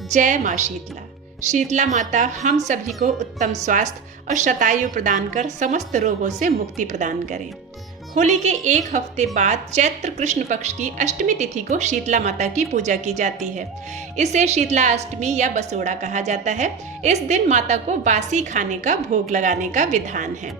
जय माँ शीतला। शीतला माता हम सभी को उत्तम स्वास्थ्य और शतायु प्रदान कर समस्त रोगों से मुक्ति प्रदान करें। होली के एक हफ्ते बाद चैत्र कृष्ण पक्ष की अष्टमी तिथि को शीतला माता की पूजा की जाती है। इसे शीतला अष्टमी या बसोड़ा कहा जाता है। इस दिन माता को बासी खाने का भोग लगाने का विधान है।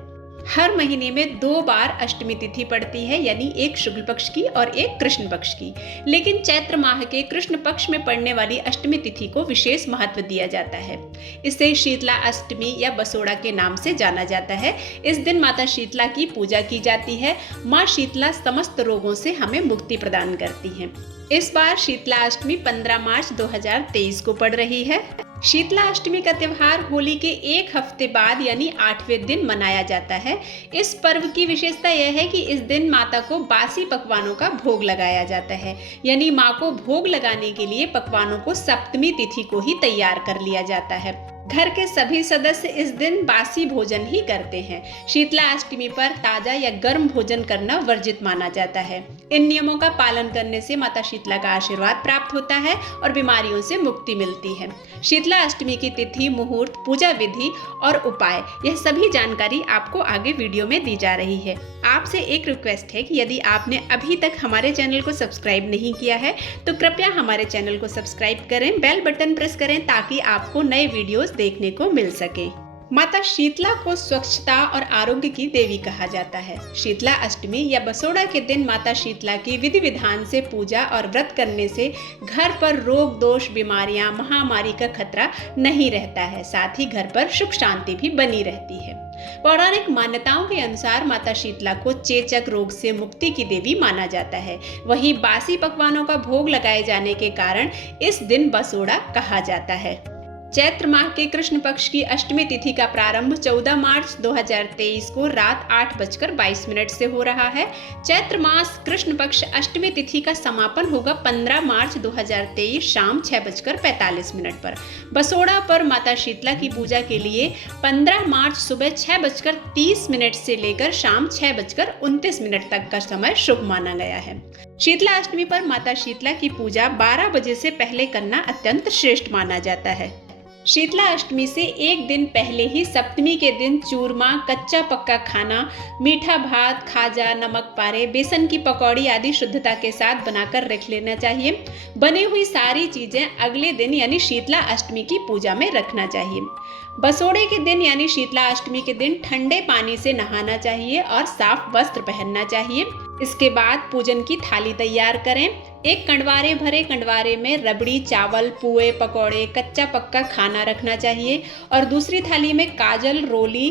हर महीने में 2 बार अष्टमी तिथि पड़ती है, यानी एक शुक्ल पक्ष की और एक कृष्ण पक्ष की। लेकिन चैत्र माह के कृष्ण पक्ष में पड़ने वाली अष्टमी तिथि को विशेष महत्व दिया जाता है। इसे शीतला अष्टमी या बसोड़ा के नाम से जाना जाता है। इस दिन माता शीतला की पूजा की जाती है। माँ शीतला समस्त रोगों से हमें मुक्ति प्रदान करती हैं। इस बार शीतला अष्टमी 15 मार्च 2023 को पड़ रही है। शीतला अष्टमी का त्योहार होली के एक हफ्ते बाद यानी 8वें दिन मनाया जाता है। इस पर्व की विशेषता यह है कि इस दिन माता को बासी पकवानों का भोग लगाया जाता है, यानी माँ को भोग लगाने के लिए पकवानों को सप्तमी तिथि को ही तैयार कर लिया जाता है। घर के सभी सदस्य इस दिन बासी भोजन ही करते हैं। शीतला अष्टमी पर ताजा या गर्म भोजन करना वर्जित माना जाता है। इन नियमों का पालन करने से माता शीतला का आशीर्वाद प्राप्त होता है और बीमारियों से मुक्ति मिलती है। शीतला अष्टमी की तिथि, मुहूर्त, पूजा विधि और उपाय, यह सभी जानकारी आपको आगे वीडियो में दी जा रही है। आपसे एक रिक्वेस्ट है कि यदि आपने अभी तक हमारे चैनल को सब्सक्राइब नहीं किया है तो कृपया हमारे चैनल को सब्सक्राइब करें, बेल बटन प्रेस करें ताकि आपको नए वीडियोस देखने को मिल सके। माता शीतला को स्वच्छता और आरोग्य की देवी कहा जाता है। शीतला अष्टमी या बसोड़ा के दिन माता शीतला की विधि विधान से पूजा और व्रत करने से घर पर रोग दोष, बीमारियां, महामारी का खतरा नहीं रहता है। साथ ही घर पर सुख शांति भी बनी रहती है। पौराणिक मान्यताओं के अनुसार माता शीतला को चेचक रोग से मुक्ति की देवी माना जाता है। वहीं बासी पकवानों का भोग लगाए जाने के कारण इस दिन बसोड़ा कहा जाता है। चैत्र माह के कृष्ण पक्ष की अष्टमी तिथि का प्रारंभ 14 मार्च 2023 को रात 8:22 से हो रहा है। चैत्र मास कृष्ण पक्ष अष्टमी तिथि का समापन होगा 15 मार्च 2023 शाम 6:45 पर। बसोड़ा पर माता शीतला की पूजा के लिए 15 मार्च सुबह 6:30 से लेकर शाम 6:29 तक का समय शुभ माना गया है। शीतला अष्टमी पर माता शीतला की पूजा 12 बजे से पहले करना अत्यंत श्रेष्ठ माना जाता है। शीतला अष्टमी से एक दिन पहले ही सप्तमी के दिन चूरमा, कच्चा पक्का खाना, मीठा भात, खाजा, नमक पारे, बेसन की पकौड़ी आदि शुद्धता के साथ बनाकर रख लेना चाहिए। बनी हुई सारी चीजें अगले दिन यानी शीतला अष्टमी की पूजा में रखना चाहिए। बसोड़े के दिन यानी शीतला अष्टमी के दिन ठंडे पानी से नहाना चाहिए और साफ वस्त्र पहनना चाहिए। इसके बाद पूजन की थाली तैयार करें। एक कंडवारे भरे कंडवारे में रबड़ी, चावल, पुए, पकौड़े, कच्चा पक्का खाना रखना चाहिए और दूसरी थाली में काजल, रोली,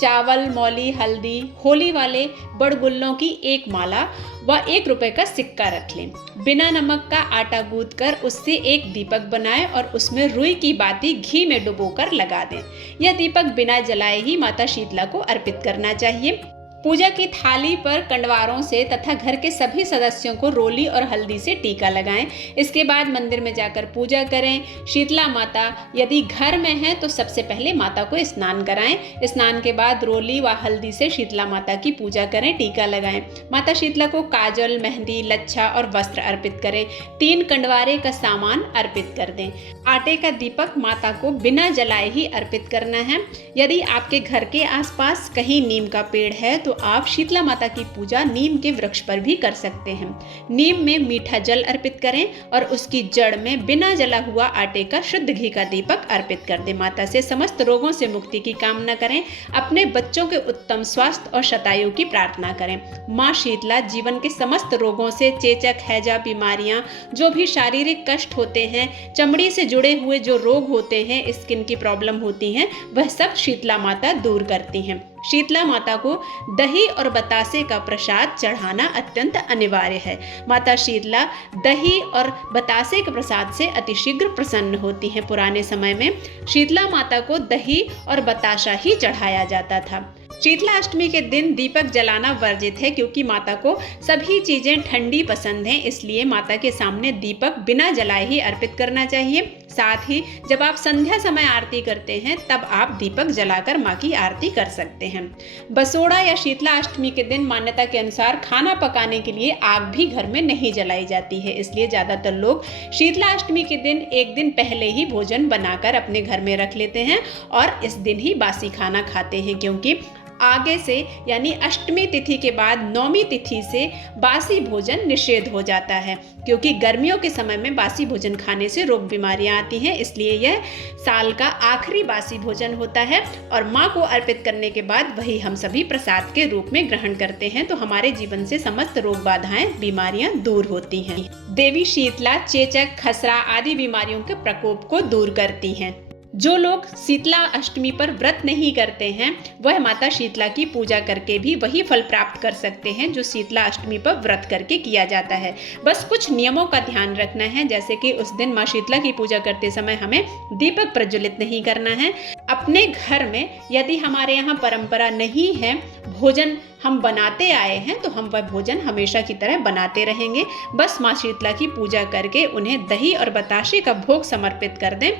चावल, मौली, हल्दी, होली वाले बड़गुल्लों की एक माला व 1 रुपए का सिक्का रख लें। बिना नमक का आटा गूंथ कर उससे एक दीपक बनाएं और उसमें रुई की बाती घी में डुबोकर लगा दें। यह दीपक बिना जलाए ही माता शीतला को अर्पित करना चाहिए। पूजा की थाली पर कंडवारों से तथा घर के सभी सदस्यों को रोली और हल्दी से टीका लगाएं। इसके बाद मंदिर में जाकर पूजा करें। शीतला माता यदि घर में है तो सबसे पहले माता को स्नान कराएं। स्नान के बाद रोली व हल्दी से शीतला माता की पूजा करें, टीका लगाएं। माता शीतला को काजल, मेहंदी, लच्छा और वस्त्र अर्पित करें। 3 कंडवारे का सामान अर्पित कर दें। आटे का दीपक माता को बिना जलाए ही अर्पित करना है। यदि आपके घर के आसपास कहीं नीम का पेड़ है तो आप शीतला माता की पूजा नीम के वृक्ष पर भी कर सकते हैं। नीम में मीठा जल अर्पित करें और उसकी जड़ में बिना जला हुआ आटे का शुद्ध घी का दीपक अर्पित कर दें। माता से समस्त रोगों से मुक्ति की कामना करें। अपने बच्चों के उत्तम स्वास्थ्य और शतायु की प्रार्थना करें। माँ शीतला जीवन के समस्त रोगों से, चेचक, हैजा, बीमारियां, जो भी शारीरिक कष्ट होते हैं, चमड़ी से जुड़े हुए जो रोग होते हैं, स्किन की प्रॉब्लम होती हैं, वह सब शीतला माता दूर करती हैं। शीतला माता को दही और बतासे का प्रसाद चढ़ाना अत्यंत अनिवार्य है। माता शीतला दही और बतासे के प्रसाद से अतिशीघ्र प्रसन्न होती हैं। पुराने समय में शीतला माता को दही और बतासा ही चढ़ाया जाता था। शीतला अष्टमी के दिन दीपक जलाना वर्जित है क्योंकि माता को सभी चीजें ठंडी पसंद हैं, इसलिए माता के सामने दीपक बिना जलाए ही अर्पित करना चाहिए। साथ ही जब आप संध्या समय आरती करते हैं तब आप दीपक जलाकर माँ की आरती कर सकते हैं। बसोड़ा या शीतला अष्टमी के दिन मान्यता के अनुसार खाना पकाने के लिए आग भी घर में नहीं जलाई जाती है, इसलिए ज्यादातर लोग शीतला अष्टमी के दिन एक दिन पहले ही भोजन बनाकर अपने घर में रख लेते हैं और इस दिन ही बासी खाना खाते हैं, क्योंकि आगे से यानी अष्टमी तिथि के बाद नौमी तिथि से बासी भोजन निषेध हो जाता है, क्योंकि गर्मियों के समय में बासी भोजन खाने से रोग बीमारियां आती हैं। इसलिए यह साल का आखिरी बासी भोजन होता है और माँ को अर्पित करने के बाद वही हम सभी प्रसाद के रूप में ग्रहण करते हैं, तो हमारे जीवन से समस्त रोग बाधाएं बीमारियां दूर होती हैं। देवी शीतला चेचक खसरा आदि बीमारियों के प्रकोप को दूर करती हैं। जो लोग शीतला अष्टमी पर व्रत नहीं करते हैं वह माता शीतला की पूजा करके भी वही फल प्राप्त कर सकते हैं जो शीतला अष्टमी पर व्रत करके किया जाता है। बस कुछ नियमों का ध्यान रखना है, जैसे कि उस दिन माँ शीतला की पूजा करते समय हमें दीपक प्रज्वलित नहीं करना है। अपने घर में यदि हमारे यहाँ परंपरा नहीं है, भोजन हम बनाते आए हैं, तो हम वह भोजन हमेशा की तरह बनाते रहेंगे। बस माँ शीतला की पूजा करके उन्हें दही और बताशे का भोग समर्पित कर दें।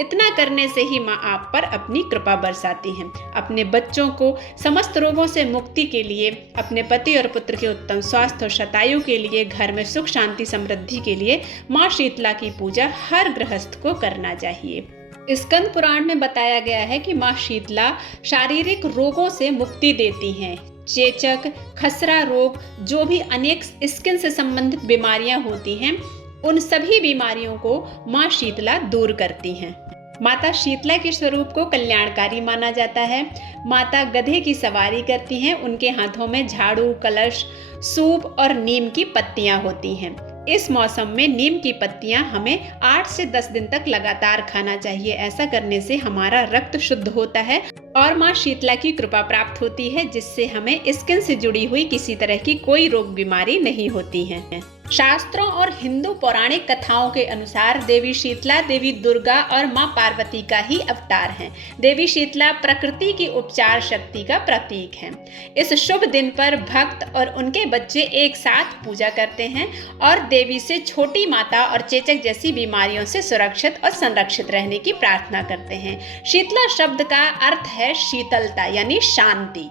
इतना करने से ही माँ आप पर अपनी कृपा बरसाती हैं। अपने बच्चों को समस्त रोगों से मुक्ति के लिए, अपने पति और पुत्र के उत्तम स्वास्थ्य और शतायु के लिए, घर में सुख शांति समृद्धि के लिए माँ शीतला की पूजा हर गृहस्थ को करना चाहिए। स्कंद पुराण में बताया गया है कि माँ शीतला शारीरिक रोगों से मुक्ति देती हैं। चेचक, खसरा रोग, जो भी अनेक स्किन से संबंधित बीमारियां होती हैं, उन सभी बीमारियों को माँ शीतला दूर करती हैं। माता शीतला के स्वरूप को कल्याणकारी माना जाता है। माता गधे की सवारी करती हैं, उनके हाथों में झाड़ू, कलश, सूप और नीम की पत्तियां होती हैं। इस मौसम में नीम की पत्तियां हमें 8 से 10 दिन तक लगातार खाना चाहिए। ऐसा करने से हमारा रक्त शुद्ध होता है और माँ शीतला की कृपा प्राप्त होती है, जिससे हमें स्किन से जुड़ी हुई किसी तरह की कोई रोग बीमारी नहीं होती है। शास्त्रों और हिंदू पौराणिक कथाओं के अनुसार देवी शीतला देवी दुर्गा और माँ पार्वती का ही अवतार हैं। देवी शीतला प्रकृति की उपचार शक्ति का प्रतीक है। इस शुभ दिन पर भक्त और उनके बच्चे एक साथ पूजा करते हैं और देवी से छोटी माता और चेचक जैसी बीमारियों से सुरक्षित और संरक्षित रहने की प्रार्थना करते हैं। शीतला शब्द का अर्थ है शीतलता यानी शांति।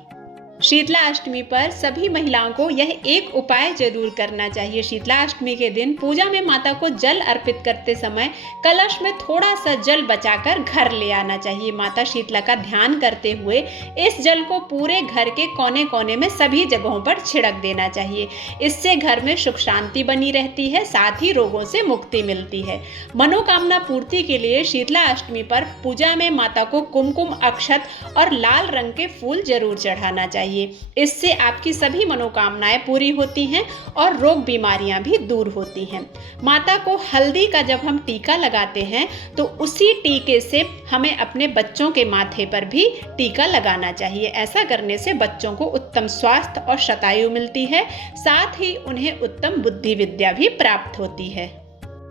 शीतला अष्टमी पर सभी महिलाओं को यह एक उपाय जरूर करना चाहिए। शीतला अष्टमी के दिन पूजा में माता को जल अर्पित करते समय कलश में थोड़ा सा जल बचाकर घर ले आना चाहिए। माता शीतला का ध्यान करते हुए इस जल को पूरे घर के कोने कोने में सभी जगहों पर छिड़क देना चाहिए। इससे घर में सुख शांति बनी रहती है, साथ ही रोगों से मुक्ति मिलती है। मनोकामना पूर्ति के लिए शीतला अष्टमी पर पूजा में माता को कुमकुम, अक्षत और लाल रंग के फूल जरूर चढ़ाना चाहिए। इससे आपकी सभी मनोकामनाएं पूरी होती हैं और रोग बीमारियां भी दूर होती हैं। माता को हल्दी का जब हम टीका लगाते हैं तो उसी टीके से हमें अपने बच्चों के माथे पर भी टीका लगाना चाहिए। ऐसा करने से बच्चों को उत्तम स्वास्थ्य और शतायु मिलती है, साथ ही उन्हें उत्तम बुद्धि विद्या भी प्राप्त होती है।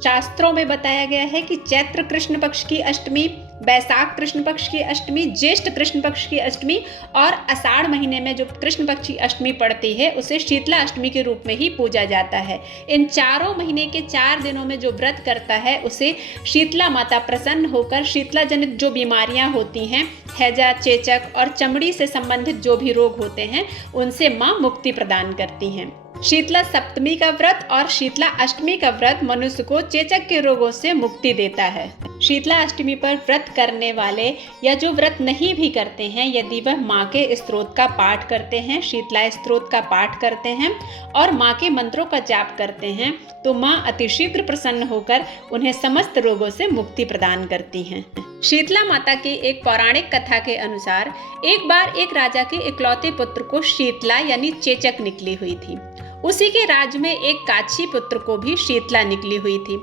शास्त्रों में बताया गया है कि चैत्र कृष्ण पक्ष की अष्टमी, बैसाख कृष्ण पक्ष की अष्टमी, ज्येष्ठ कृष्ण पक्ष की अष्टमी और आषाढ़ महीने में जो कृष्ण पक्ष की अष्टमी पड़ती है उसे शीतला अष्टमी के रूप में ही पूजा जाता है। इन चारों महीने के 4 दिनों में जो व्रत करता है उसे शीतला माता प्रसन्न होकर शीतला जनित जो बीमारियां होती हैं, हैजा, चेचक और चमड़ी से संबंधित जो भी रोग होते हैं, उनसे माँ मुक्ति प्रदान करती हैं। शीतला सप्तमी का व्रत और शीतला अष्टमी का व्रत मनुष्य को चेचक के रोगों से मुक्ति देता है। शीतला अष्टमी पर व्रत करने वाले या जो व्रत नहीं भी करते हैं, यदि वह माँ के स्तोत्र का पाठ करते हैं, शीतला स्तोत्र का पाठ करते हैं और माँ के मंत्रों का जाप करते हैं, तो माँ अतिशीघ्र प्रसन्न होकर उन्हें समस्त रोगों से मुक्ति प्रदान करती हैं। शीतला माता की एक पौराणिक कथा के अनुसार एक बार एक राजा के इकलौते पुत्र को शीतला यानी चेचक निकली हुई थी। उसी के राज्य में एक काछी पुत्र को भी शीतला निकली हुई थी।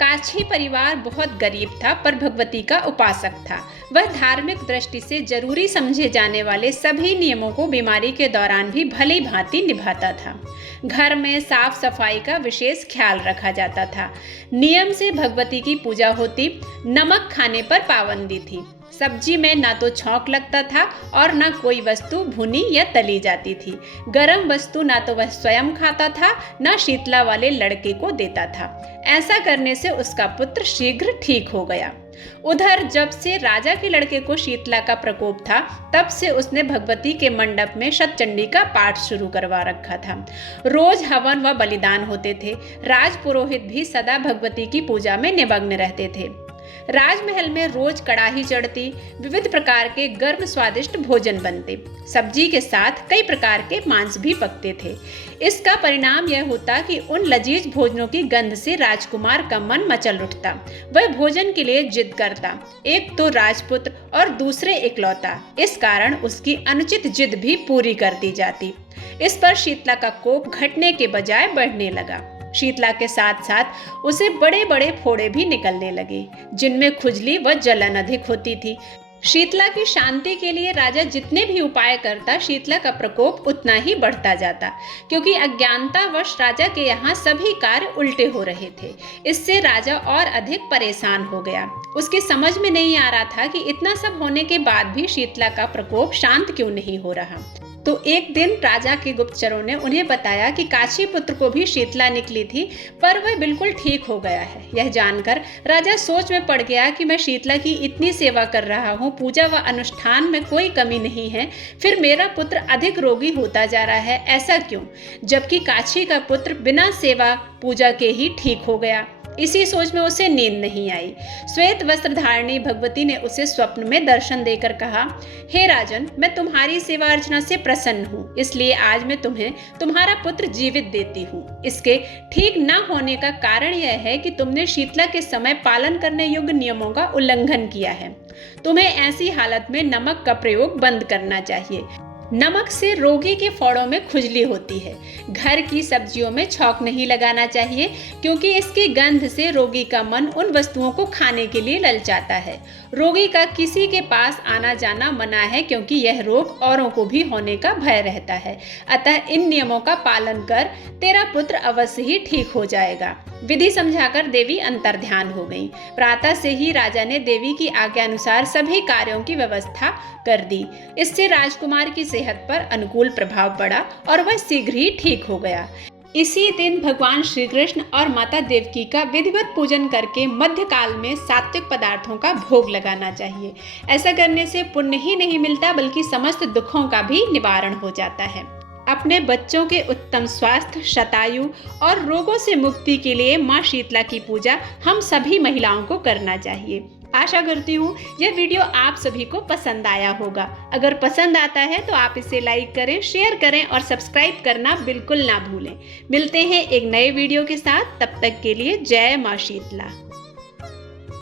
काछी परिवार बहुत गरीब था पर भगवती का उपासक था। वह धार्मिक दृष्टि से जरूरी समझे जाने वाले सभी नियमों को बीमारी के दौरान भी भली भांति निभाता था। घर में साफ सफाई का विशेष ख्याल रखा जाता था। नियम से भगवती की पूजा होती। नमक खाने पर पाबंदी थी। सब्जी में ना तो छौंक लगता था और ना कोई वस्तु भुनी या तली जाती थी। गरम वस्तु ना तो वह स्वयं खाता था, ना शीतला वाले लड़के को देता था। ऐसा करने से उसका पुत्र शीघ्र ठीक हो गया। उधर जब से राजा के लड़के को शीतला का प्रकोप था, तब से उसने भगवती के मंडप में शतचंडी का पाठ शुरू करवा रखा था। रोज हवन व बलिदान होते थे। राज पुरोहित भी सदा भगवती की पूजा में निमग्न रहते थे। राजमहल में रोज कड़ाही चढ़ती, विविध प्रकार के गर्म स्वादिष्ट भोजन बनते, सब्जी के साथ कई प्रकार के मांस भी पकते थे। इसका परिणाम यह होता कि उन लजीज भोजनों की गंध से राजकुमार का मन मचल उठता। वह भोजन के लिए जिद करता, एक तो राजपुत्र और दूसरे इकलौता। इस कारण उसकी अनुचित जिद भी पूरी कर दी जाती। इस पर शीतला का कोप घटने के बजाय बढ़ने लगा। शीतला के साथ साथ उसे बड़े बड़े फोड़े भी निकलने लगे, जिनमें खुजली व जलन अधिक होती थी। शीतला की शांति के लिए राजा जितने भी उपाय करता, शीतला का प्रकोप उतना ही बढ़ता जाता, क्योंकि अज्ञानतावश राजा के यहाँ सभी कार्य उल्टे हो रहे थे। इससे राजा और अधिक परेशान हो गया। उसकी समझ में नहीं आ रहा था कि इतना सब होने के बाद भी शीतला का प्रकोप शांत क्यों नहीं हो रहा। तो एक दिन राजा के गुप्तचरों ने उन्हें बताया कि काशी पुत्र को भी शीतला निकली थी, पर वह बिल्कुल ठीक हो गया है। यह जानकर राजा सोच में पड़ गया कि मैं शीतला की इतनी सेवा कर रहा हूँ, पूजा व अनुष्ठान में कोई कमी नहीं है, फिर मेरा पुत्र अधिक रोगी होता जा रहा है, ऐसा क्यों, जबकि काशी का पुत्र बिना सेवा पूजा के ही ठीक हो गया। इसी सोच में उसे नींद नहीं आई। श्वेत वस्त्र धारणी भगवती ने उसे स्वप्न में दर्शन देकर कहा, हे राजन, मैं तुम्हारी सेवा अर्चना से प्रसन्न हूँ, इसलिए आज मैं तुम्हें तुम्हारा पुत्र जीवित देती हूँ। इसके ठीक न होने का कारण यह है कि तुमने शीतला के समय पालन करने योग्य नियमों का उल्लंघन किया है। तुम्हें ऐसी हालत में नमक का प्रयोग बंद करना चाहिए। नमक से रोगी के फोड़ों में खुजली होती है। घर की सब्जियों में छौंक नहीं लगाना चाहिए, क्योंकि इसकी गंध से रोगी का मन उन वस्तुओं को खाने के लिए ललचाता है। रोगी का किसी के पास आना जाना मना है, क्योंकि यह रोग औरों को भी होने का भय रहता है। अतः इन नियमों का पालन कर, तेरा पुत्र अवश्य ही ठीक हो जाएगा। विधि समझाकर देवी अंतर्ध्यान हो गईं। प्रातः से ही राजा ने देवी की आज्ञा अनुसार सभी कार्यों की व्यवस्था कर दी। इससे राजकुमार की सेहत पर अनुकूल प्रभाव पड़ा और वह शीघ्र ही ठीक हो गया। इसी दिन भगवान श्री कृष्ण और माता देवकी का विधिवत पूजन करके मध्यकाल में सात्विक पदार्थों का भोग लगाना चाहिए। ऐसा करने से पुण्य ही नहीं मिलता, बल्कि समस्त दुखों का भी निवारण हो जाता है। अपने बच्चों के उत्तम स्वास्थ्य, शतायु और रोगों से मुक्ति के लिए माँ शीतला की पूजा हम सभी महिलाओं को करना चाहिए। आशा करती हूँ यह वीडियो आप सभी को पसंद आया होगा। अगर पसंद आता है तो आप इसे लाइक करें, शेयर करें और सब्सक्राइब करना बिल्कुल ना भूलें। मिलते हैं एक नए वीडियो के साथ, तब तक के लिए जय माँ शीतला।